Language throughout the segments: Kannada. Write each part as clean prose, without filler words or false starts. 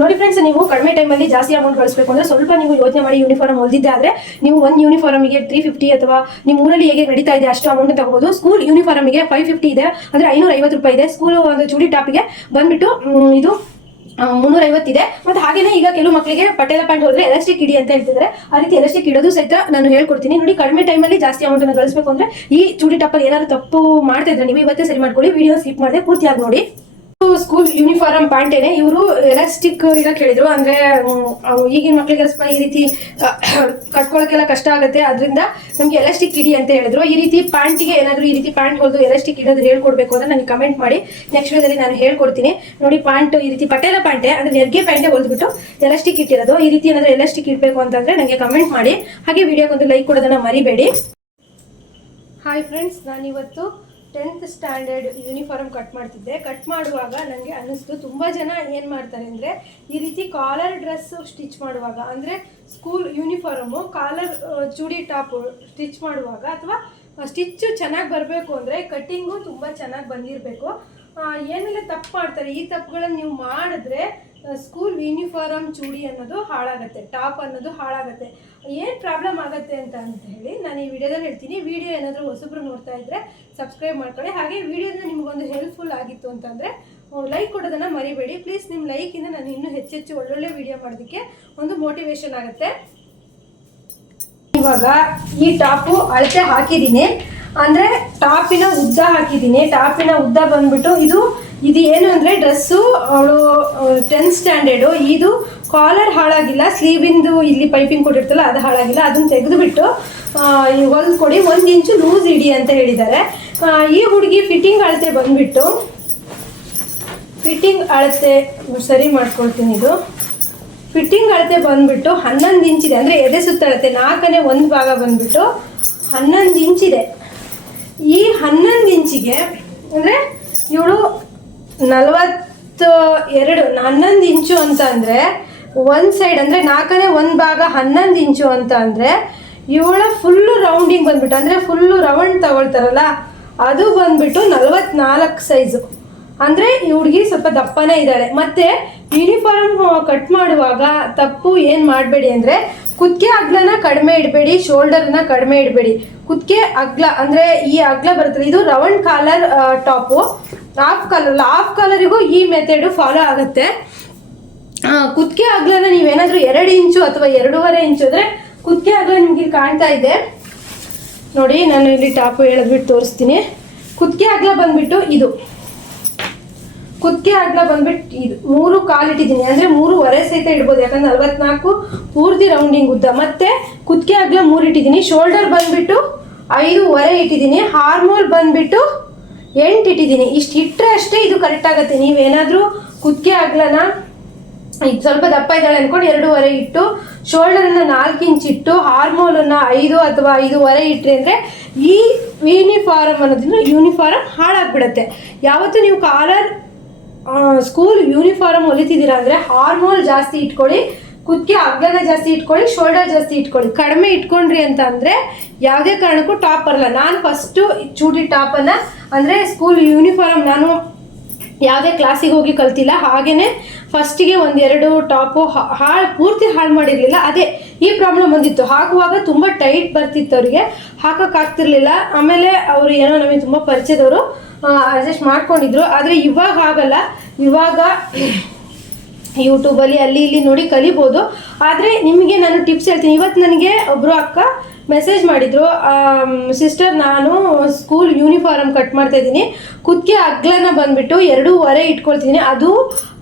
ನೋಡಿ ಫ್ರೆಂಡ್ಸ್, ನೀವು ಕಡಿಮೆ ಟೈಮಲ್ಲಿ ಜಾಸ್ತಿ ಅಮೌಂಟ್ ಗಳಿಸಬೇಕು ಅಂದರೆ ಸ್ವಲ್ಪ ನೀವು ಯೋಚನೆ ಮಾಡಿ ಯೂನಿಫಾರ್ಮ್ ಹೊಲ್ದಿದ್ದೆ ಆದರೆ ನೀವು ಒಂದು ಯೂನಿಫಾರ್ಮಿಗೆ 350 ಅಥವಾ ನಿಮ್ಮ ಊರಲ್ಲಿ ಹೇಗೆ ನಡೀತಾ ಇದೆ ಅಷ್ಟು ಅಮೌಂಟ್ ತಗೋಬಹುದು. ಸ್ಕೂಲ್ ಯೂನಿಫಾರ್ಮಿಗೆ 550 ಇದೆ, ಅಂದರೆ 550 ರೂಪಾಯಿ ಇದೆ. ಸ್ಕೂಲ್ ಒಂದು ಚೂಡಿ ಟಾಪಿಗೆ ಬಂದ್ಬಿಟ್ಟು ಇದು 350 ಇದೆ. ಮತ್ತು ಹಾಗೇನೆ ಈಗ ಕೆಲವು ಮಕ್ಕಳಿಗೆ ಪಟೇಲ ಪ್ಯಾಂಟ್ ಹೋದ್ರೆ ಎಲಾಸ್ಟಿಕ್ ಇಡಿ ಅಂತ ಹೇಳ್ತಿದ್ದಾರೆ. ಆ ರೀತಿ ಎಲಾಸ್ಟಿಕ್ ಇಡೋದು ಸಹಿತ ನಾನು ಹೇಳ್ಕೊಡ್ತೀನಿ. ನೋಡಿ, ಕಡಿಮೆ ಟೈಮಲ್ಲಿ ಜಾಸ್ತಿ ಅಮೌಂಟ್ ಅನ್ನು ಗಳಿಸಬೇಕು ಅಂದ್ರೆ ಈ ಚೂಡಿ ಟಾಪಲ್ಲಿ ಏನಾದ್ರು ತಪ್ಪು ಮಾಡ್ತಾ ಇದ್ರೆ ನೀವು ಇವತ್ತೇ ಸರಿ ಮಾಡ್ಕೊಳ್ಳಿ. ವಿಡಿಯೋ ಸ್ಕಿಪ್ ಮಾಡದೆ ಪೂರ್ತಿಯಾಗಿ ನೋಡಿ. ಸ್ಕೂಲ್ ಯೂನಿಫಾರ್ಮ್ ಪ್ಯಾಂಟೇನೆ ಇವರು ಎಲಾಸ್ಟಿಕ್ ಇರಕ್ಕೆ ಹೇಳಿದ್ರು. ಅಂದ್ರೆ ಈಗಿನ ಮಕ್ಕಳಿಗೆ ಈ ರೀತಿ ಕಟ್ಕೊಳ್ಳೋಕೆಲ್ಲ ಕಷ್ಟ ಆಗುತ್ತೆ, ಅದರಿಂದ ನಮ್ಗೆ ಎಲಾಸ್ಟಿಕ್ ಇಡಿ ಅಂತ ಹೇಳಿದ್ರು. ಈ ರೀತಿ ಪ್ಯಾಂಟಿಗೆ ಏನಾದ್ರು ಈ ರೀತಿ ಪ್ಯಾಂಟ್ ಹೊಲ್ದು ಎಲಾಸ್ಟಿಕ್ ಇಡೋದು ಹೇಳ್ಕೊಡ್ಬೇಕು ಅಂದ್ರೆ ನನಗೆ ಕಮೆಂಟ್ ಮಾಡಿ, ನೆಕ್ಸ್ಟ್ ವಿಡಿಯೋದಲ್ಲಿ ನಾನು ಹೇಳ್ಕೊಡ್ತೀನಿ. ನೋಡಿ, ಪ್ಯಾಂಟ್ ಈ ರೀತಿ ಪಟೇಲ ಪ್ಯಾಂಟೆ ಅಂದ್ರೆ ನೆರಿಗೆ ಪ್ಯಾಂಟೆ ಹೊಲ್ದ್ಬಿಟ್ಟು ಎಲಾಸ್ಟಿಕ್ ಇಟ್ಟಿರೋದು. ಈ ರೀತಿ ಏನಾದ್ರು ಎಲಾಸ್ಟಿಕ್ ಇಡಬೇಕು ಅಂತಂದ್ರೆ ನನಗೆ ಕಮೆಂಟ್ ಮಾಡಿ. ಹಾಗೆ ವಿಡಿಯೋಗೊಂದು ಲೈಕ್ ಕೊಡೋದನ್ನ ಮರಿಬೇಡಿ. ಹಾಯ್ ಫ್ರೆಂಡ್ಸ್, ನಾನಿವತ್ತು 10th ಸ್ಟ್ಯಾಂಡರ್ಡ್ ಯೂನಿಫಾರ್ಮ್ ಕಟ್ ಮಾಡ್ತಿದ್ದೆ. ಕಟ್ ಮಾಡುವಾಗ ನನಗೆ ಅನ್ನಿಸ್ತು, ತುಂಬ ಜನ ಏನು ಮಾಡ್ತಾರೆ ಅಂದರೆ ಈ ರೀತಿ ಕಾಲರ್ ಡ್ರೆಸ್ಸು ಸ್ಟಿಚ್ ಮಾಡುವಾಗ, ಅಂದರೆ ಸ್ಕೂಲ್ ಯೂನಿಫಾರ್ಮು ಕಾಲರ್ ಚೂಡಿ ಟಾಪ್ ಸ್ಟಿಚ್ ಮಾಡುವಾಗ ಅಥವಾ ಸ್ಟಿಚ್ಚು ಚೆನ್ನಾಗಿ ಬರಬೇಕು ಅಂದರೆ ಕಟ್ಟಿಂಗು ತುಂಬ ಚೆನ್ನಾಗಿ ಬಂದಿರಬೇಕು. ಏನೆಲ್ಲ ತಪ್ಪು ಮಾಡ್ತಾರೆ, ಈ ತಪ್ಪುಗಳನ್ನು ನೀವು ಮಾಡಿದ್ರೆ ಸ್ಕೂಲ್ ಯೂನಿಫಾರ್ಮ್ ಚೂಡಿ ಅನ್ನೋದು ಹಾಳಾಗುತ್ತೆ, ಟಾಪ್ ಅನ್ನೋದು ಹಾಳಾಗುತ್ತೆ. ಏನು ಪ್ರಾಬ್ಲಮ್ ಆಗುತ್ತೆ ಅಂತ ಹೇಳಿ ನಾನು ಈ ವಿಡಿಯೋದಲ್ಲಿ ಹೇಳ್ತೀನಿ. ವಿಡಿಯೋ ಏನಾದರೂ ಹೊಸಬ್ರು ನೋಡ್ತಾ ಇದ್ದರೆ ಸಬ್ಸ್ಕ್ರೈಬ್ ಮಾಡ್ಕೊಳ್ಳಿ. ಹಾಗೆ ವಿಡಿಯೋದಿಂದ ನಿಮಗೊಂದು ಹೆಲ್ಪ್ಫುಲ್ ಆಗಿತ್ತು ಅಂತಂದರೆ ಲೈಕ್ ಕೊಡೋದನ್ನು ಮರಿಬೇಡಿ ಪ್ಲೀಸ್. ನಿಮ್ಮ ಲೈಕಿಂದ ನಾನು ಇನ್ನೂ ಹೆಚ್ಚೆಚ್ಚು ಒಳ್ಳೊಳ್ಳೆ ವಿಡಿಯೋ ಮಾಡೋದಕ್ಕೆ ಒಂದು ಮೋಟಿವೇಶನ್ ಆಗುತ್ತೆ. ಇವಾಗ ಈ ಟಾಪು ಅಳತೆ ಹಾಕಿದ್ದೀನಿ, ಅಂದರೆ ಟಾಪಿನ ಉದ್ದ ಹಾಕಿದ್ದೀನಿ. ಟಾಪಿನ ಉದ್ದ ಬಂದ್ಬಿಟ್ಟು ಇದು ಏನು ಅಂದರೆ ಡ್ರೆಸ್ಸು ಅವಳು 10th ಸ್ಟ್ಯಾಂಡರ್ಡು. ಇದು ಕಾಲರ್ ಹಾಳಾಗಿಲ್ಲ, ಸ್ಲೀವಿಂದು ಇಲ್ಲಿ ಪೈಪಿಂಗ್ ಕೊಟ್ಟಿರ್ತಲ್ಲ ಅದು ಹಾಳಾಗಿಲ್ಲ. ಅದನ್ನು ತೆಗೆದುಬಿಟ್ಟು ಹೊಲ್ದು ಕೊಡಿ, 1 ಇಂಚು ಲೂಸ್ ಇಡಿ ಅಂತ ಹೇಳಿದ್ದಾರೆ. ಈ ಹುಡುಗಿ ಫಿಟ್ಟಿಂಗ್ ಅಳತೆ ಬಂದ್ಬಿಟ್ಟು ಫಿಟ್ಟಿಂಗ್ ಅಳತೆ ಸರಿ ಮಾಡ್ಕೊಳ್ತೀನಿ. ಇದು ಫಿಟ್ಟಿಂಗ್ ಅಳತೆ ಬಂದ್ಬಿಟ್ಟು 11 ಇಂಚಿದೆ, ಅಂದರೆ ಎದೆ ಸುತ್ತಳತೆ 4ನೇ 1 ಭಾಗ ಬಂದ್ಬಿಟ್ಟು 11 ಇಂಚಿದೆ. ಈ 11 ಇಂಚಿಗೆ ಅಂದರೆ ಇವಳು 42 11 ಇಂಚು ಅಂತ ಅಂದರೆ ಒಂದು ಸೈಡ್, ಅಂದರೆ 4ನೇ 1 ಭಾಗ 11 ಇಂಚು ಅಂತ ಅಂದರೆ ಇವಳ ಫುಲ್ಲು ರೌಂಡಿಂಗ್ ಬಂದ್ಬಿಟ್ಟು, ಅಂದರೆ ಫುಲ್ಲು ರೌಂಡ್ ತಗೊಳ್ತಾರಲ್ಲ ಅದು ಬಂದ್ಬಿಟ್ಟು 44 ಸೈಜು. ಅಂದರೆ ಈ ಹುಡುಗಿ ಸ್ವಲ್ಪ ದಪ್ಪನೇ ಇದ್ದಾಳೆ. ಮತ್ತು ಯೂನಿಫಾರ್ಮ್ ಕಟ್ ಮಾಡುವಾಗ ತಪ್ಪು ಏನು ಮಾಡಬೇಡಿ ಅಂದರೆ ಕುತ್ತಿಗೆ ಅಗ್ಲನ ಕಡಿಮೆ ಇಡಬೇಡಿ, ಶೋಲ್ಡರ್ನ ಕಡಿಮೆ ಇಡಬೇಡಿ. ಕುತ್ತಿಗೆ ಅಗ್ಲ ಅಂದರೆ ಈ ಅಗ್ಲ ಬರುತ್ತಲ್ಲ, ಇದು ರೌಂಡ್ ಕಾಲರ್ ಟಾಪು. ಹಾಫ್ ಕಾಲರಿಗೂ ಈ ಮೆಥಡು ಫಾಲೋ ಆಗುತ್ತೆ. ಕುತ್ತಿಗೆ ಅಗ್ಲನ ನೀವೇನಾದರೂ 2 ಇಂಚು ಅಥವಾ 2.5 ಇಂಚು ಅಂದರೆ ಕುತ್ತಿಗೆ ಅಗ್ಲ ನಿಮಗೆ ಕಾಣ್ತಾ ಇದೆ ನೋಡಿ. ನಾನು ಇಲ್ಲಿ ಟಾಪು ಎಳೆದ್ಬಿಟ್ಟು ತೋರಿಸ್ತೀನಿ. ಕುತ್ತಿಗೆ ಅಗ್ಲ ಬಂದ್ಬಿಟ್ಟು ಇದು, ಕುತ್ತಿಗೆ ಅಗ್ಲ ಬಂದ್ಬಿಟ್ಟು ಇದು 3 ಕಾಲು ಇಟ್ಟಿದ್ದೀನಿ, ಅಂದರೆ 3.5 ಸಹಿತ ಇಡ್ಬೋದು, ಯಾಕಂದ್ರೆ 44 ಪೂರ್ತಿ ರೌಂಡಿಂಗ್ ಉದ್ದ. ಮತ್ತು ಕುತ್ತಿಗೆ ಅಗ್ಲ 3 ಇಟ್ಟಿದ್ದೀನಿ. ಶೋಲ್ಡರ್ ಬಂದ್ಬಿಟ್ಟು 5.5 ಇಟ್ಟಿದ್ದೀನಿ. ಹಾರ್ಮೋಲ್ ಬಂದ್ಬಿಟ್ಟು 8 ಇಟ್ಟಿದ್ದೀನಿ. ಇಷ್ಟು ಇಟ್ಟರೆ ಅಷ್ಟೇ ಇದು ಕರೆಕ್ಟ್ ಆಗುತ್ತೆ. ನೀವೇನಾದರೂ ಕುತ್ತಿಗೆ ಅಗ್ಲನ ಇದು ಸ್ವಲ್ಪ ದಪ್ಪ ಇದ್ದಾಳೆ ಅಂದ್ಕೊಂಡು 2.5 ಇಟ್ಟು, ಶೋಲ್ಡರನ್ನು 4 ಇಂಚ್ ಇಟ್ಟು, ಹಾರ್ಮೋಲನ್ನು 5 ಅಥವಾ 5.5 ಇಟ್ಟರೆ ಅಂದರೆ ಈ ಯೂನಿಫಾರ್ಮ್ ಅನ್ನೋದನ್ನು ಯೂನಿಫಾರ್ಮ್ ಹಾಳಾಗ್ಬಿಡುತ್ತೆ. ಯಾವತ್ತೂ ನೀವು ಕಾಲರ್ ಸ್ಕೂಲ್ ಯೂನಿಫಾರ್ಮ್ ಹೊಲಿತಿದ್ದೀರಾ ಅಂದರೆ ಹಾರ್ಮೋಲ್ ಜಾಸ್ತಿ ಇಟ್ಕೊಳ್ಳಿ, ಕುತ್ತಿಗೆ ಅಗ್ಲನ ಜಾಸ್ತಿ ಇಟ್ಕೊಳ್ಳಿ, ಶೋಲ್ಡರ್ ಜಾಸ್ತಿ ಇಟ್ಕೊಳ್ಳಿ. ಕಡಿಮೆ ಇಟ್ಕೊಂಡ್ರಿ ಅಂತ ಅಂದರೆ ಯಾವುದೇ ಕಾರಣಕ್ಕೂ ಟಾಪ್ ಬರಲ್ಲ. ನಾನು ಫಸ್ಟು ಚೂಡಿ ಟಾಪನ್ನು ಅಂದರೆ ಸ್ಕೂಲ್ ಯೂನಿಫಾರ್ಮ್ ನಾನು ಯಾವುದೇ ಕ್ಲಾಸಿಗೆ ಹೋಗಿ ಕಲ್ತಿಲ್ಲ, ಹಾಗೆಯೇ ಫಸ್ಟಿಗೆ 1-2 ಟಾಪು ಪೂರ್ತಿ ಹಾಳು ಮಾಡಿರಲಿಲ್ಲ. ಅದೇ ಈ ಪ್ರಾಬ್ಲಮ್ ಬಂದಿತ್ತು. ಹಾಕುವಾಗ ತುಂಬ ಟೈಟ್ ಬರ್ತಿತ್ತು, ಅವರಿಗೆ ಹಾಕೋಕ್ಕಾಗ್ತಿರ್ಲಿಲ್ಲ. ಆಮೇಲೆ ಅವರು ಏನೋ ನಮಗೆ ತುಂಬ ಪರಿಚಯದವರು ಅಡ್ಜಸ್ಟ್ ಮಾಡ್ಕೊಂಡಿದ್ರು. ಆದರೆ ಇವಾಗ ಆಗಲ್ಲ. ಇವಾಗ ಯೂಟ್ಯೂಬಲ್ಲಿ ಅಲ್ಲಿ ಇಲ್ಲಿ ನೋಡಿ ಕಲಿಬೋದು. ಆದರೆ ನಿಮಗೆ ನಾನು ಟಿಪ್ಸ್ ಹೇಳ್ತೀನಿ. ಇವತ್ತು ನನಗೆ ಒಬ್ಬರು ಅಕ್ಕ ಮೆಸೇಜ್ ಮಾಡಿದರು, ಸಿಸ್ಟರ್ ನಾನು ಸ್ಕೂಲ್ ಯೂನಿಫಾರ್ಮ್ ಕಟ್ ಮಾಡ್ತಾ ಇದ್ದೀನಿ, ಕುತ್ತಿಗೆ ಅಗ್ಲನ ಬಂದುಬಿಟ್ಟು 2.5 ಇಟ್ಕೊಳ್ತಿದ್ದೀನಿ. ಅದು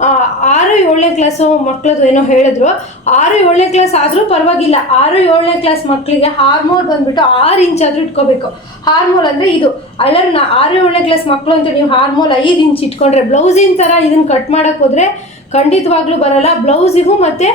6-7ನೇ ಕ್ಲಾಸು ಮಕ್ಕಳದು ಏನೋ ಹೇಳಿದ್ರು. 6-7ನೇ ಕ್ಲಾಸ್ ಆದರೂ ಪರವಾಗಿಲ್ಲ. 6-7ನೇ ಕ್ಲಾಸ್ ಮಕ್ಕಳಿಗೆ ಹಾರ್ಮೋಲ್ ಬಂದುಬಿಟ್ಟು 6 ಇಂಚ್ ಆದರೂ ಇಟ್ಕೋಬೇಕು. ಹಾರ್ಮೋಲ್ ಅಂದರೆ ಇದು ಅಲ್ಲರ್ 6-7ನೇ ಕ್ಲಾಸ್ ಮಕ್ಕಳು ಅಂತ ನೀವು ಹಾರ್ಮೋಲ್ 5 ಇಂಚ್ ಇಟ್ಕೊಂಡ್ರೆ ಬ್ಲೌಸಿನ ಥರ ಇದನ್ನು ಕಟ್ ಮಾಡೋಕ್ಕೆ ಹೋದರೆ ಖಂಡಿತವಾಗ್ಲೂ ಬರಲ್ಲ. ಬ್ಲೌಸಿಗೂ ಮತ್ತು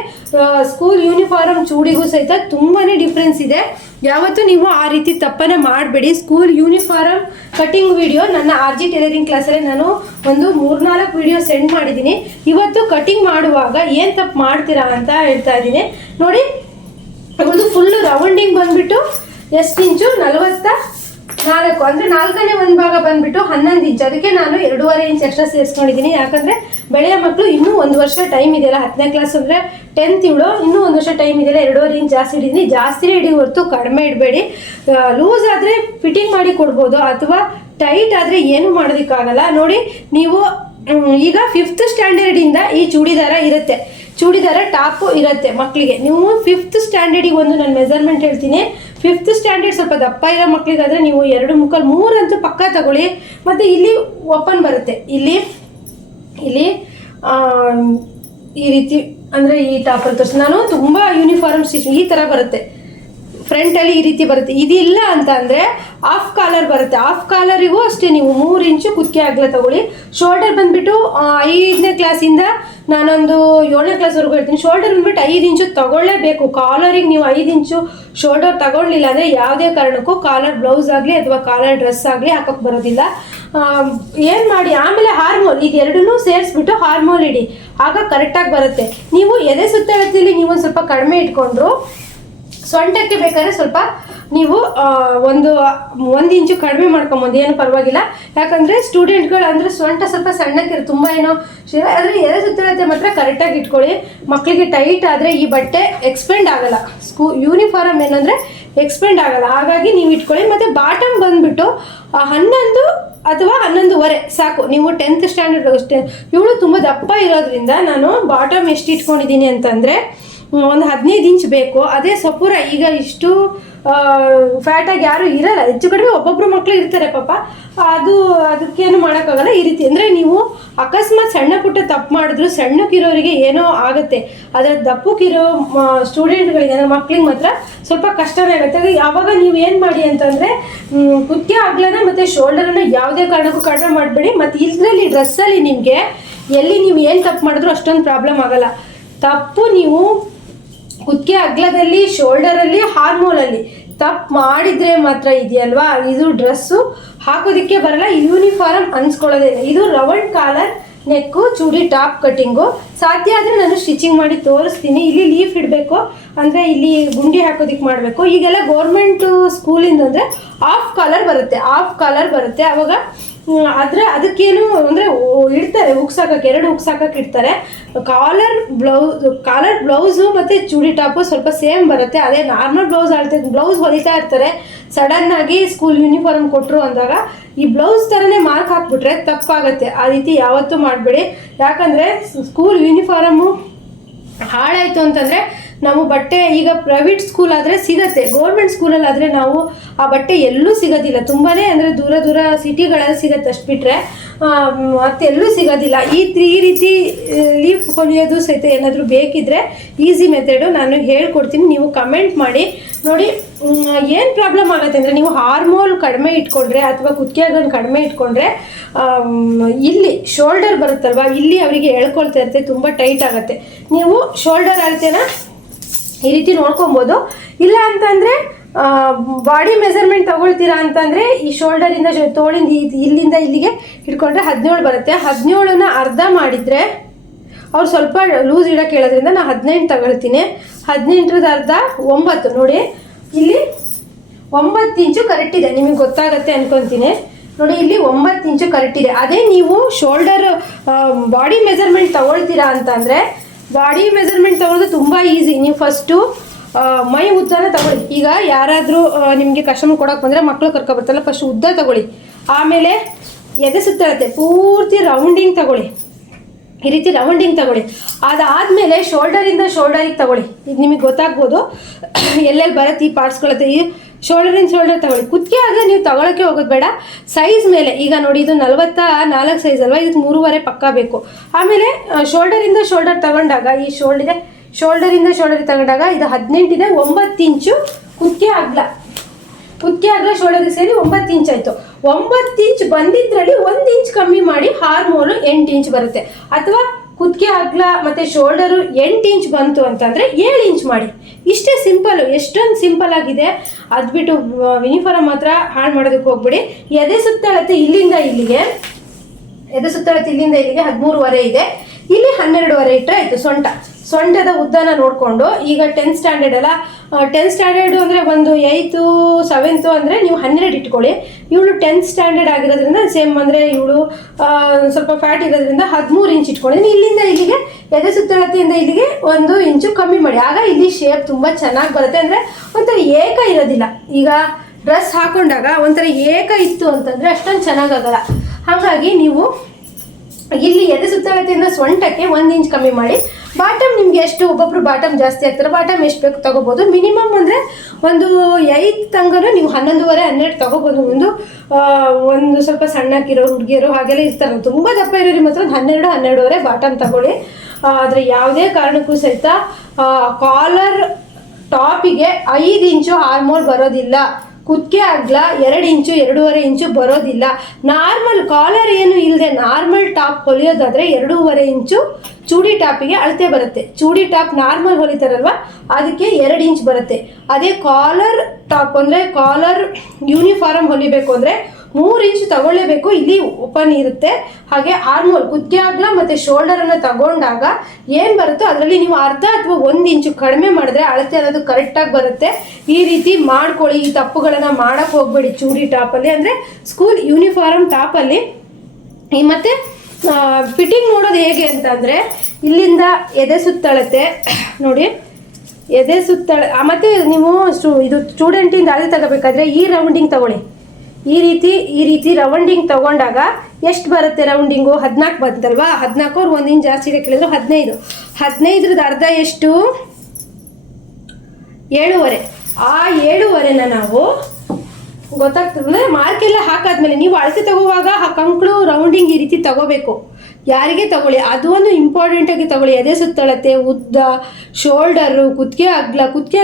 ಸ್ಕೂಲ್ ಯೂನಿಫಾರ್ಮ್ ಚೂಡಿಗೂ ಸಹಿತ ತುಂಬಾ ಡಿಫ್ರೆನ್ಸ್ ಇದೆ. ಯಾವತ್ತೂ ನೀವು ಆ ರೀತಿ ತಪ್ಪನ್ನು ಮಾಡಬೇಡಿ. ಸ್ಕೂಲ್ ಯೂನಿಫಾರ್ಮ್ ಕಟಿಂಗ್ ವಿಡಿಯೋ ನನ್ನ RG ಟೈಲರಿಂಗ್ ಕ್ಲಾಸಲ್ಲಿ ನಾನು ಒಂದು 3-4 ವಿಡಿಯೋ ಸೆಂಡ್ ಮಾಡಿದ್ದೀನಿ. ಇವತ್ತು ಕಟಿಂಗ್ ಮಾಡುವಾಗ ಏನು ತಪ್ಪು ಮಾಡ್ತೀರಾ ಅಂತ ಹೇಳ್ತಾ ಇದ್ದೀನಿ ನೋಡಿ. ಒಂದು ಫುಲ್ಲು ರೌಂಡಿಂಗ್ ಬಂದುಬಿಟ್ಟು ಎಷ್ಟು ಇಂಚು 44 4 ಅಂದರೆ 4ನೇ ಒಂದು ಭಾಗ ಬಂದ್ಬಿಟ್ಟು 11 ಇಂಚ್. ಅದಕ್ಕೆ ನಾನು 2.5 ಇಂಚ್ ಎಕ್ಸ್ಟ್ರಾ ಸೇರಿಸ್ಕೊಂಡಿದ್ದೀನಿ. ಯಾಕಂದರೆ ಬೆಳೆಯ ಮಕ್ಕಳು ಇನ್ನೂ 1 ವರ್ಷ ಟೈಮ್ ಇದೆಯಲ್ಲ, 10ನೇ ಕ್ಲಾಸ್ ಅಂದರೆ 10th ಇವಳು, ಇನ್ನೂ 1 ವರ್ಷ ಟೈಮ್ ಇದೆಯಲ್ಲ, 2.5 ಇಂಚ್ ಜಾಸ್ತಿ ಹಿಡಿದೀನಿ. ಜಾಸ್ತಿನೇ ಹಿಡಿ ಹೊರತು ಕಡಿಮೆ ಇಡಬೇಡಿ. ಲೂಸ್ ಆದರೆ ಫಿಟ್ಟಿಂಗ್ ಮಾಡಿ ಕೊಡ್ಬೋದು, ಅಥವಾ ಟೈಟ್ ಆದರೆ ಏನು ಮಾಡೋದಕ್ಕಾಗಲ್ಲ. ನೋಡಿ, ನೀವು ಈಗ 5th ಸ್ಟ್ಯಾಂಡರ್ಡಿಂದ ಈ ಚೂಡಿದಾರ ಇರುತ್ತೆ, ಚೂಡಿದಾರ ಟಾಪು ಇರುತ್ತೆ ಮಕ್ಕಳಿಗೆ. ನೀವು 5th ಸ್ಟ್ಯಾಂಡರ್ಡಿಗೆ ಒಂದು ನಾನು ಮೆಜರ್ಮೆಂಟ್ ಹೇಳ್ತೀನಿ. 5th ಸ್ಟ್ಯಾಂಡರ್ಡ್ ಸ್ವಲ್ಪ ದಪ್ಪ ಇರೋ ಮಕ್ಕಳಿಗಾದರೆ ನೀವು 2.75 ಅಂತೂ ಪಕ್ಕ ತಗೊಳ್ಳಿ. ಮತ್ತು ಇಲ್ಲಿ ಓಪನ್ ಬರುತ್ತೆ, ಇಲ್ಲಿ ಈ ರೀತಿ ಅಂದರೆ ಈ ಟಾಪಲ್ಲಿ ತೋರಿಸಿ ನಾನು ತುಂಬ ಯೂನಿಫಾರ್ಮ್ ಸ್ಟಿಚ್ ಈ ಥರ ಬರುತ್ತೆ. ಫ್ರಂಟಲ್ಲಿ ಈ ರೀತಿ ಬರುತ್ತೆ. ಇದಿಲ್ಲ ಅಂತ ಅಂದರೆ ಹಾಫ್ ಕಾಲರ್ ಬರುತ್ತೆ. ಹಾಫ್ ಕಾಲರಿಗೂ ಅಷ್ಟೇ ನೀವು 3 ಇಂಚು ಕುತ್ತಿಗೆ ಅಗಲ ತಗೊಳ್ಳಿ. ಶೋಲ್ಡರ್ ಬಂದುಬಿಟ್ಟು 5ನೇ ಕ್ಲಾಸಿಂದ ನಾನೊಂದು 7ನೇ ಕ್ಲಾಸ್ವರೆಗೂ ಹೇಳ್ತೀನಿ. ಶೋಲ್ಡರ್ ಬಂದ್ಬಿಟ್ಟು 5 ಇಂಚು ತಗೊಳ್ಳೇಬೇಕು. ಕಾಲರಿಗೆ ನೀವು 5 ಇಂಚು ಶೋಲ್ಡರ್ ತಗೊಳ್ಳಿಲ್ಲ ಅಂದರೆ ಯಾವುದೇ ಕಾರಣಕ್ಕೂ ಕಾಲರ್ ಬ್ಲೌಸ್ ಆಗಲಿ ಅಥವಾ ಕಾಲರ್ ಡ್ರೆಸ್ ಆಗಲಿ ಹಾಕೋಕ್ಕೆ ಬರೋದಿಲ್ಲ. ಏನು ಮಾಡಿ ಆಮೇಲೆ ಹಾರ್ಮೋಲ್ ಇದೆರಡನ್ನೂ ಸೇರಿಸ್ಬಿಟ್ಟು ಹಾರ್ಮೋಲ್ ಇಡಿ, ಆಗ ಕರೆಕ್ಟಾಗಿ ಬರುತ್ತೆ. ನೀವು ಎದೆ ಸುತ್ತಳತೆಯಲ್ಲಿ ನೀವು ಒಂದು ಸ್ವಲ್ಪ ಕಡಿಮೆ ಇಟ್ಕೊಂಡ್ರು, ಸೊಂಟಕ್ಕೆ ಬೇಕಾದ್ರೆ ಸ್ವಲ್ಪ ನೀವು 1 ಇಂಚು ಕಡಿಮೆ ಮಾಡ್ಕೊಬೋದು, ಏನು ಪರವಾಗಿಲ್ಲ. ಯಾಕಂದರೆ ಸ್ಟೂಡೆಂಟ್ಗಳು ಅಂದರೆ ಸೊಂಟ ಸ್ವಲ್ಪ ಸಣ್ಣಕ್ಕಿರೋ ತುಂಬ ಏನೋ ಆದರೆ ಎದೆ ಸುತ್ತಳತೆ ಮಾತ್ರ ಕರೆಕ್ಟಾಗಿ ಇಟ್ಕೊಳ್ಳಿ. ಮಕ್ಕಳಿಗೆ ಟೈಟ್ ಆದರೆ ಈ ಬಟ್ಟೆ ಎಕ್ಸ್ಪೆಂಡ್ ಆಗಲ್ಲ, ಯೂನಿಫಾರ್ಮ್ ಏನಂದರೆ ಎಕ್ಸ್ಪೆಂಡ್ ಆಗಲ್ಲ. ಹಾಗಾಗಿ ನೀವು ಇಟ್ಕೊಳ್ಳಿ. ಮತ್ತು ಬಾಟಮ್ ಬಂದುಬಿಟ್ಟು 11 ಅಥವಾ 11.5 ಸಾಕು. ನೀವು 10th ಸ್ಟ್ಯಾಂಡರ್ಡ್ ಅಷ್ಟೇ. ಇವಳು ತುಂಬ ದಪ್ಪ ಇರೋದ್ರಿಂದ ನಾನು ಬಾಟಮ್ ಎಷ್ಟು ಇಟ್ಕೊಂಡಿದ್ದೀನಿ ಅಂತಂದರೆ ಒಂದು 15 ಇಂಚ್ ಬೇಕು. ಅದೇ ಸಪೂರ ಈಗ ಇಷ್ಟು ಫ್ಯಾಟಾಗಿ ಯಾರೂ ಇರಲ್ಲ, ಹೆಚ್ಚು ಕಡಿಮೆ ಒಬ್ಬೊಬ್ರು ಮಕ್ಕಳು ಇರ್ತಾರೆ ಪಾಪ, ಅದಕ್ಕೇನು ಮಾಡೋಕ್ಕಾಗಲ್ಲ. ಈ ರೀತಿ ಅಂದರೆ ನೀವು ಅಕಸ್ಮಾತ್ ಸಣ್ಣ ಪುಟ್ಟ ತಪ್ಪು ಮಾಡಿದ್ರು ಸಣ್ಣಕ್ಕಿರೋರಿಗೆ ಏನೋ ಆಗುತ್ತೆ, ಆದರೆ ದಪ್ಪಕ್ಕಿರೋ ಸ್ಟೂಡೆಂಟ್ಗಳಿಗೆ ಅಂದರೆ ಮಕ್ಳಿಗೆ ಮಾತ್ರ ಸ್ವಲ್ಪ ಕಷ್ಟನೇ ಆಗುತ್ತೆ. ಆವಾಗ ನೀವು ಏನು ಮಾಡಿ ಅಂತಂದರೆ ಕುತ್ತಿಗೆ ಅಗಲನ ಮತ್ತು ಶೋಲ್ಡರನ್ನು ಯಾವುದೇ ಕಾರಣಕ್ಕೂ ಕಡಿಮೆ ಮಾಡಬೇಡಿ. ಮತ್ತು ಇದರಲ್ಲಿ ಡ್ರೆಸ್ಸಲ್ಲಿ ನಿಮಗೆ ಎಲ್ಲಿ ನೀವು ಏನು ತಪ್ಪು ಮಾಡಿದ್ರು ಅಷ್ಟೊಂದು ಪ್ರಾಬ್ಲಮ್ ಆಗಲ್ಲ. ತಪ್ಪು ನೀವು ಕುತ್ತಿಗೆ ಅಗಲದಲ್ಲಿ, ಶೋಲ್ಡರಲ್ಲಿ, ಹಾರ್ಮೋಲಲ್ಲಿ ತಪ್ಪು ಮಾಡಿದರೆ ಮಾತ್ರ ಇದೆಯಲ್ವಾ, ಇದು ಡ್ರೆಸ್ಸು ಹಾಕೋದಕ್ಕೆ ಬರಲ್ಲ, ಯೂನಿಫಾರ್ಮ್ ಅನ್ಸ್ಕೊಳ್ಳೋದೇ. ಇದು ರೌಂಡ್ ಕಾಲರ್ ನೆಕ್ಕು ಚೂಡಿ ಟಾಪ್ ಕಟ್ಟಿಂಗು. ಸಾಧ್ಯ ಆದರೆ ನಾನು ಸ್ಟಿಚಿಂಗ್ ಮಾಡಿ ತೋರಿಸ್ತೀನಿ. ಇಲ್ಲಿ ಲೀಫ್ ಇಡಬೇಕು ಅಂದರೆ ಇಲ್ಲಿ ಗುಂಡಿ ಹಾಕೋದಕ್ಕೆ ಮಾಡಬೇಕು. ಈಗೆಲ್ಲ ಗೌರ್ಮೆಂಟು ಸ್ಕೂಲಿಂದ ಅಂದರೆ ಹಾಫ್ ಕಾಲರ್ ಬರುತ್ತೆ. ಆವಾಗ ಅದಕ್ಕೇನು ಅಂದರೆ ಇಡ್ತಾರೆ ಹುಕ್ಸಾಕಕ್ಕೆ, 2 ಹುಕ್ಸಾಕಕ್ಕೆ ಇಡ್ತಾರೆ. ಕಾಲರ್ ಬ್ಲೌಸು ಮತ್ತು ಚೂಡಿ ಟಾಪು ಸ್ವಲ್ಪ ಸೇಮ್ ಬರುತ್ತೆ. ಅದೇ ನಾರ್ಮಲ್ ಬ್ಲೌಸ್ ಹೊಲಿತಾ ಇರ್ತಾರೆ, ಸಡನ್ನಾಗಿ ಸ್ಕೂಲ್ ಯೂನಿಫಾರ್ಮ್ ಕೊಟ್ಟರು ಅಂದಾಗ ಈ ಬ್ಲೌಸ್ ಥರನೇ ಮಾರ್ಕ್ ಹಾಕ್ಬಿಟ್ರೆ ತಪ್ಪಾಗುತ್ತೆ. ಆ ರೀತಿ ಯಾವತ್ತೂ ಮಾಡಬೇಡಿ. ಯಾಕಂದರೆ ಸ್ಕೂಲ್ ಯೂನಿಫಾರ್ಮು ಹಾಳಾಯಿತು ಅಂತಂದರೆ ನಾವು ಬಟ್ಟೆ ಈಗ ಪ್ರೈವೇಟ್ ಸ್ಕೂಲ್ ಆದರೆ ಸಿಗತ್ತೆ, ಗೌರ್ಮೆಂಟ್ ಸ್ಕೂಲಲ್ಲಾದರೆ ನಾವು ಆ ಬಟ್ಟೆ ಎಲ್ಲೂ ಸಿಗೋದಿಲ್ಲ. ತುಂಬಾ ಅಂದರೆ ದೂರ ಸಿಟಿಗಳಲ್ಲಿ ಸಿಗತ್ತೆ, ಅಷ್ಟು ಬಿಟ್ಟರೆ ಮತ್ತೆಲ್ಲೂ ಸಿಗೋದಿಲ್ಲ. ಈ ರೀತಿ ಲೀಫ್ ಹೊಲಿಯೋದು ಸಹಿತ ಏನಾದರೂ ಬೇಕಿದ್ದರೆ ಈಸಿ ಮೆಥಡು ನಾನು ಹೇಳ್ಕೊಡ್ತೀನಿ, ನೀವು ಕಮೆಂಟ್ ಮಾಡಿ ನೋಡಿ. ಏನು ಪ್ರಾಬ್ಲಮ್ ಆಗುತ್ತೆ ಅಂದರೆ ನೀವು ಹಾರ್ಮೋಲ್ ಕಡಿಮೆ ಇಟ್ಕೊಂಡ್ರೆ ಅಥವಾ ಕುತ್ತಿಗೆಗಳನ್ನು ಕಡಿಮೆ ಇಟ್ಕೊಂಡ್ರೆ ಇಲ್ಲಿ ಶೋಲ್ಡರ್ ಬರುತ್ತಲ್ವ, ಇಲ್ಲಿ ಅವರಿಗೆ ಎಳ್ಕೊಳ್ತಾ ಇರುತ್ತೆ, ತುಂಬ ಟೈಟ್ ಆಗುತ್ತೆ. ನೀವು ಶೋಲ್ಡರ್ ಅಳತೆನ ಈ ರೀತಿ ನೋಡ್ಕೊಬೋದು. ಇಲ್ಲ ಅಂತಂದರೆ ಬಾಡಿ ಮೆಜರ್ಮೆಂಟ್ ತಗೊಳ್ತೀರಾ ಅಂತಂದರೆ ಈ ಶೋಲ್ಡರಿಂದ ತೋಳಿಂದ ಇಲ್ಲಿಂದ ಇಲ್ಲಿಗೆ ಇಟ್ಕೊಂಡ್ರೆ 17 ಬರುತ್ತೆ. 17ನ ಅರ್ಧ ಮಾಡಿದರೆ ಅವ್ರು ಸ್ವಲ್ಪ ಲೂಸ್ ಇಡೋಕ್ಕೆ ಹೇಳೋದ್ರಿಂದ ನಾನು 18 ತಗೊಳ್ತೀನಿ. 18ರದ ಅರ್ಧ 9. ನೋಡಿ ಇಲ್ಲಿ 9 ಇಂಚು ಕರೆಕ್ಟ್ ಇದೆ, ನಿಮಗೆ ಗೊತ್ತಾಗತ್ತೆ ಅನ್ಕೊತೀನಿ. ನೋಡಿ ಇಲ್ಲಿ 9 ಇಂಚು ಕರೆಕ್ಟ್ ಇದೆ. ಅದೇ ನೀವು ಶೋಲ್ಡರ್ ಬಾಡಿ ಮೆಜರ್ಮೆಂಟ್ ತಗೊಳ್ತೀರಾ ಅಂತಂದರೆ ಬಾಡಿ ಮೆಜರ್ಮೆಂಟ್ ತಗೊಳ್ಳೋದು ತುಂಬ ಈಸಿ. ನೀವು ಫಸ್ಟು ಮೈ ಉದ್ದನ ತಗೊಳ್ಳಿ. ಈಗ ಯಾರಾದರೂ ನಿಮಗೆ ಕಸ್ಟಮರ್ ಕೊಡೋಕೆ ಬಂದರೆ ಮಕ್ಕಳು ಕರ್ಕೊಬರ್ತಾರಲ್ಲ, ಫಸ್ಟ್ ಉದ್ದ ತಗೊಳ್ಳಿ. ಆಮೇಲೆ ಎದೆ ಸುತ್ತಳತೆ ಪೂರ್ತಿ ರೌಂಡಿಂಗ್ ತಗೊಳ್ಳಿ, ಈ ರೀತಿ ರೌಂಡಿಂಗ್ ತಗೊಳ್ಳಿ. ಅದಾದಮೇಲೆ ಶೋಲ್ಡರಿಂದ ಶೋಲ್ಡರಿಗೆ ತಗೊಳ್ಳಿ. ಈಗ ನಿಮಗೆ ಗೊತ್ತಾಗ್ಬೋದು ಎಲ್ಲೆಲ್ಲಿ ಬರುತ್ತೆ ಈ ಪಾರ್ಟ್ಸ್ಗಳತ್ತೆ. ಈ ಶೋಲ್ಡರ್ ತಗೊಳ್ಳಿ. ಕುತ್ತಿಗೆ ಆದರೆ ನೀವು ತಗೊಳ್ಳೋಕ್ಕೆ ಹೋಗೋದು ಬೇಡ, ಸೈಜ್ ಮೇಲೆ. ಈಗ ನೋಡಿ ಇದು 44 ಸೈಜ್ ಅಲ್ವಾ, ಇದಕ್ಕೆ 3.5 ಪಕ್ಕ ಬೇಕು. ಆಮೇಲೆ ಶೋಲ್ಡರಿಂದ ಶೋಲ್ಡರ್ ತಗೊಂಡಾಗ ಈ ಶೋಲ್ಡರಿಂದ ಶೋಲ್ಡರ್ ತಗೊಂಡಾಗ ಇದು 18 ಇದೆ, 9 ಇಂಚು ಕುತ್ತಿಗೆ ಅಗಲ ಶೋಲ್ಡರ್ಗೆ ಸೇರಿ 9 ಇಂಚ್ ಆಯಿತು. 9 ಇಂಚ್ ಬಂದಿದ್ರಲ್ಲಿ 1 ಇಂಚ್ ಕಮ್ಮಿ ಮಾಡಿ ಹಾರ್ಮೋನು 8 ಇಂಚ್ ಬರುತ್ತೆ. ಅಥವಾ ಕುತ್ತಿಗೆ ಅಗಲ ಮತ್ತು ಶೋಲ್ಡರು 8 ಇಂಚ್ ಬಂತು ಅಂತಂದರೆ 7 ಇಂಚ್ ಮಾಡಿ. ಇಷ್ಟೇ ಸಿಂಪಲ್ಲು, ಎಷ್ಟೊಂದು ಸಿಂಪಲ್ ಆಗಿದೆ. ಅದು ಬಿಟ್ಟು ಯೂನಿಫಾರ್ಮ್ ಮಾತ್ರ ಹಾಳು ಮಾಡೋದಕ್ಕೆ ಹೋಗ್ಬಿಡಿ. ಎದೆ ಸುತ್ತಳತೆ ಇಲ್ಲಿಂದ ಇಲ್ಲಿಗೆ 13.5 ಇದೆ, ಇಲ್ಲಿ 12.5 ಇಟ್ಟರೆ ಆಯಿತು. ಸೊಂಟದ ಉದ್ದನ ನೋಡಿಕೊಂಡು, ಈಗ 10th ಸ್ಟ್ಯಾಂಡರ್ಡ್ ಅಲ್ಲ, 10th ಸ್ಟ್ಯಾಂಡರ್ಡ್ ಅಂದರೆ ಒಂದು 8th 7th ಅಂದರೆ ನೀವು 12 ಇಟ್ಕೊಳ್ಳಿ. ಇವಳು 10th ಸ್ಟ್ಯಾಂಡರ್ಡ್ ಆಗಿರೋದ್ರಿಂದ ಸೇಮ್ ಅಂದರೆ ಇವಳು ಸ್ವಲ್ಪ ಫ್ಯಾಟ್ ಇರೋದ್ರಿಂದ 13 ಇಂಚ್ ಇಟ್ಕೊಂಡಿದ್ದೀನಿ. ಇಲ್ಲಿಂದ ಇಲ್ಲಿಗೆ ಎದೆ ಸುತ್ತಳತೆಯಿಂದ ಇಲ್ಲಿಗೆ 1 ಇಂಚು ಕಮ್ಮಿ ಮಾಡಿ. ಆಗ ಇಲ್ಲಿ ಶೇಪ್ ತುಂಬ ಚೆನ್ನಾಗಿ ಬರುತ್ತೆ. ಅಂದರೆ ಒಂಥರ ಏಕ ಇರೋದಿಲ್ಲ. ಈಗ ಡ್ರೆಸ್ ಹಾಕೊಂಡಾಗ ಒಂಥರ ಏಕ ಇತ್ತು ಅಂತಂದರೆ ಅಷ್ಟೊಂದು ಚೆನ್ನಾಗಾಗಲ್ಲ. ಹಾಗಾಗಿ ನೀವು ಇಲ್ಲಿ ಎದೆ ಸುತ್ತಳತೆಯಿಂದ ಸೊಂಟಕ್ಕೆ 1 ಇಂಚ್ ಕಮ್ಮಿ ಮಾಡಿ. ಬಾಟಮ್ ನಿಮ್ಗೆ ಎಷ್ಟು, ಒಬ್ಬೊಬ್ರು ಬಾಟಮ್ ಜಾಸ್ತಿ ಆಗ್ತಾರೆ, ಬಾಟಮ್ ಎಷ್ಟು ಬೇಕು ತಗೋಬೋದು. ಮಿನಿಮಮ್ ಅಂದರೆ ಒಂದು 8 ತನಕನೂ ನೀವು 11:30 12 ತಗೋಬೋದು. ಒಂದು ಸ್ವಲ್ಪ ಸಣ್ಣಕ್ಕಿರೋ ಹುಡುಗಿಯರು ಹಾಗೆಲ್ಲ ಇರ್ತಾರೆ, ತುಂಬ ದಪ್ಪ ಇರೋರಿ ಮಾತ್ರ 12 12:30 ಬಾಟಮ್ ತಗೊಳ್ಳಿ. ಆದರೆ ಯಾವುದೇ ಕಾರಣಕ್ಕೂ ಸಹಿತ ಕಾಲರ್ ಟಾಪಿಗೆ 5 ಇಂಚು ಆರ್ಮೋಲ್ ಬರೋದಿಲ್ಲ. ಕುತ್ತಿಗೆ ಅಗಲ 2 ಇಂಚು 2.5 ಇಂಚು ಬರೋದಿಲ್ಲ. ನಾರ್ಮಲ್ ಕಾಲರ್ ಏನು ಇಲ್ಲದೆ ನಾರ್ಮಲ್ ಟಾಪ್ ಹೊಲಿಯೋದಾದರೆ 2.5 ಇಂಚು ಚೂಡಿ ಟಾಪಿಗೆ ಅಳತೆ ಬರುತ್ತೆ. ಚೂಡಿ ಟಾಪ್ ನಾರ್ಮಲ್ ಹೊಲಿತಾರಲ್ವ ಅದಕ್ಕೆ 2 ಇಂಚ್ ಬರುತ್ತೆ. ಅದೇ ಕಾಲರ್ ಟಾಪ್ ಅಂದರೆ ಕಾಲರ್ ಯೂನಿಫಾರ್ಮ್ ಹೊಲಿಬೇಕು ಅಂದರೆ 3 ಇಂಚ್ ತಗೊಳ್ಳೇಬೇಕು. ಇಲ್ಲಿ ಓಪನ್ ಇರುತ್ತೆ. ಹಾಗೆ ಆರ್ಮೋಲ್ ಕುತ್ತಿಗೆ ಅಗಲ ಮತ್ತು ಶೋಲ್ಡರನ್ನು ತಗೊಂಡಾಗ ಏನು ಬರುತ್ತೋ ಅದರಲ್ಲಿ ನೀವು ಅರ್ಧ ಅಥವಾ 1 ಇಂಚು ಕಡಿಮೆ ಮಾಡಿದ್ರೆ ಅಳತೆ ಅನ್ನೋದು ಕರೆಕ್ಟಾಗಿ ಬರುತ್ತೆ. ಈ ರೀತಿ ಮಾಡ್ಕೊಳ್ಳಿ. ಈ ತಪ್ಪುಗಳನ್ನು ಮಾಡೋಕ್ಕೆ ಹೋಗಬೇಡಿ ಚೂಡಿ ಟಾಪಲ್ಲಿ, ಅಂದರೆ ಸ್ಕೂಲ್ ಯೂನಿಫಾರ್ಮ್ ಟಾಪಲ್ಲಿ. ಮತ್ತು ಫಿಟ್ಟಿಂಗ್ ನೋಡೋದು ಹೇಗೆ ಅಂತಂದರೆ ಇಲ್ಲಿಂದ ಎದೆ ಸುತ್ತಳತೆ ನೋಡಿ, ಎದೆ ಸುತ್ತಳ ಮತ್ತು ನೀವು ಇದು ಸ್ಟೂಡೆಂಟಿಂದ ಅಳತೆ ತಗೋಬೇಕಾದ್ರೆ ಈ ರೌಂಡಿಂಗ್ ತಗೊಳ್ಳಿ. ಈ ರೀತಿ ರೌಂಡಿಂಗ್ ತಗೊಂಡಾಗ ಎಷ್ಟು ಬರುತ್ತೆ ರೌಂಡಿಂಗು? 14 ಬಂತಲ್ವಾ? 14 ಅವ್ರು 1 ಇಂಚ್ ಜಾಸ್ತಿ ಇದೆ ಕೇಳಿದ್ರು 15. 15ರದ ಅರ್ಧ ಎಷ್ಟು? 7.5. ಆ 7.5ನ ನಾವು ಗೊತ್ತಾಗ್ತದೆ ಮಾರ್ಕೆಲ್ಲ ಹಾಕಾದ್ಮೇಲೆ ನೀವು ಅಳತೆ ತಗೋವಾಗ ಆ ಕಂಕ್ಳು ರೌಂಡಿಂಗ್ ಈ ರೀತಿ ತಗೋಬೇಕು. ಯಾರಿಗೆ ತಗೊಳ್ಳಿ, ಅದು ಒಂದು ಇಂಪಾರ್ಟೆಂಟಾಗಿ ತಗೊಳ್ಳಿ. ಎದೆ ಸುತ್ತಳತೆ, ಉದ್ದ, ಶೋಲ್ಡರು, ಕುತ್ತಿಗೆ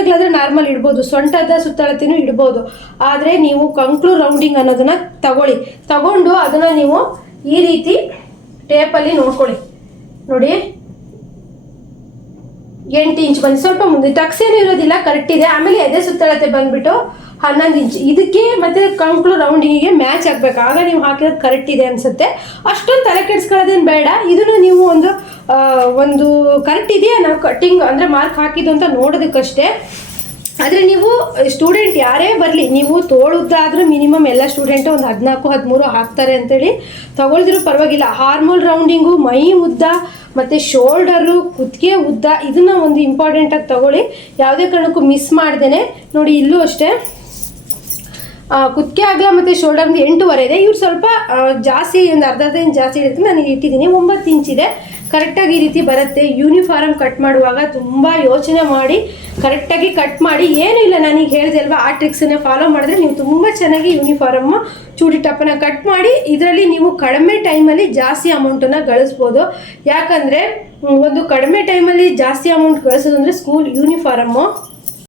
ಅಗಲ ಅಂದರೆ ನಾರ್ಮಲ್ ಇಡ್ಬೋದು, ಸೊಂಟದ ಸುತ್ತಳತೆನೂ ಇಡ್ಬೋದು. ಆದರೆ ನೀವು ಕಂಕ್ಳು ರೌಂಡಿಂಗ್ ಅನ್ನೋದನ್ನು ತಗೊಂಡು ಅದನ್ನು ನೀವು ಈ ರೀತಿ ಟೇಪಲ್ಲಿ ನೋಡ್ಕೊಳ್ಳಿ. ನೋಡಿ 8 ಇಂಚ್ ಬಂದು ಸ್ವಲ್ಪ ಮುಂದೆ ಟಕ್ಸ್ ಏನು ಇರೋದಿಲ್ಲ, ಕರೆಕ್ಟ್ ಇದೆ. ಆಮೇಲೆ ಎದೆ ಸುತ್ತಳತೆ ಬಂದುಬಿಟ್ಟು 11 ಇಂಚ್. ಇದಕ್ಕೆ ಮತ್ತು ಕಂಕ್ಳು ರೌಂಡಿಂಗಿಗೆ ಮ್ಯಾಚ್ ಆಗಬೇಕು. ಆಗ ನೀವು ಹಾಕಿರೋದು ಕರೆಕ್ಟ್ ಇದೆ ಅನಿಸುತ್ತೆ. ಅಷ್ಟೊಂದು ತಲೆ ಕೆಡಿಸ್ಕೊಳ್ಳೋದೇನು ಬೇಡ. ಇದನ್ನು ನೀವು ಒಂದು ಕರೆಕ್ಟ್ ಇದೆಯಾ ನಾವು ಕಟ್ಟಿಂಗ್ ಅಂದರೆ ಮಾರ್ಕ್ ಹಾಕಿದ್ದು ಅಂತ ನೋಡೋದಕ್ಕಷ್ಟೇ. ಆದರೆ ನೀವು ಸ್ಟೂಡೆಂಟ್ ಯಾರೇ ಬರಲಿ, ನೀವು ತೋಳುದ್ದಾದರೂ ಮಿನಿಮಮ್ ಎಲ್ಲ ಸ್ಟೂಡೆಂಟು ಒಂದು 14 13 ಹಾಕ್ತಾರೆ ಅಂತೇಳಿ ತಗೊಳ್ದಿರೋ ಪರವಾಗಿಲ್ಲ. ಹಾರ್ಮೋಲ್ ರೌಂಡಿಂಗು, ಮೈ ಉದ್ದ ಮತ್ತು ಶೋಲ್ಡರು, ಕುತ್ತಿಗೆ ಉದ್ದ ಇದನ್ನು ಒಂದು ಇಂಪಾರ್ಟೆಂಟಾಗಿ ತಗೊಳ್ಳಿ. ಯಾವುದೇ ಕಾರಣಕ್ಕೂ ಮಿಸ್ ಮಾಡ್ದೇನೆ. ನೋಡಿ ಇಲ್ಲೂ ಅಷ್ಟೇ ಕುತ್ತಿಗೆ ಅಗಲ ಮತ್ತು ಶೋಲ್ಡರ್ 8.5 ಇದೆ. ಇವ್ರು ಸ್ವಲ್ಪ ಜಾಸ್ತಿ ಒಂದು ಅರ್ಧ ಇಂಚ್ ಜಾಸ್ತಿ ಇರುತ್ತೆ. ನಾನು ಇಟ್ಟಿದ್ದೀನಿ 9 ಇಂಚ್ ಇದೆ. ಕರೆಕ್ಟಾಗಿ ಈ ರೀತಿ ಬರುತ್ತೆ. ಯೂನಿಫಾರ್ಮ್ ಕಟ್ ಮಾಡುವಾಗ ತುಂಬ ಯೋಚನೆ ಮಾಡಿ ಕರೆಕ್ಟಾಗಿ ಕಟ್ ಮಾಡಿ. ಏನೂ ಇಲ್ಲ, ನಾನೀಗ ಹೇಳಿದೆ ಅಲ್ವಾ, ಆ ಟ್ರಿಕ್ಸನ್ನೇ ಫಾಲೋ ಮಾಡಿದ್ರೆ ನೀವು ತುಂಬ ಚೆನ್ನಾಗಿ ಯೂನಿಫಾರ್ಮ್ ಚೂಡಿ ಟಾಪನ್ನು ಕಟ್ ಮಾಡಿ ಇದರಲ್ಲಿ ನೀವು ಕಡಿಮೆ ಟೈಮಲ್ಲಿ ಜಾಸ್ತಿ ಅಮೌಂಟನ್ನು ಗಳಿಸ್ಬೋದು. ಯಾಕಂದರೆ ಒಂದು ಕಡಿಮೆ ಟೈಮಲ್ಲಿ ಜಾಸ್ತಿ ಅಮೌಂಟ್ ಗಳಿಸೋದು ಅಂದರೆ ಸ್ಕೂಲ್ ಯೂನಿಫಾರ್ಮು.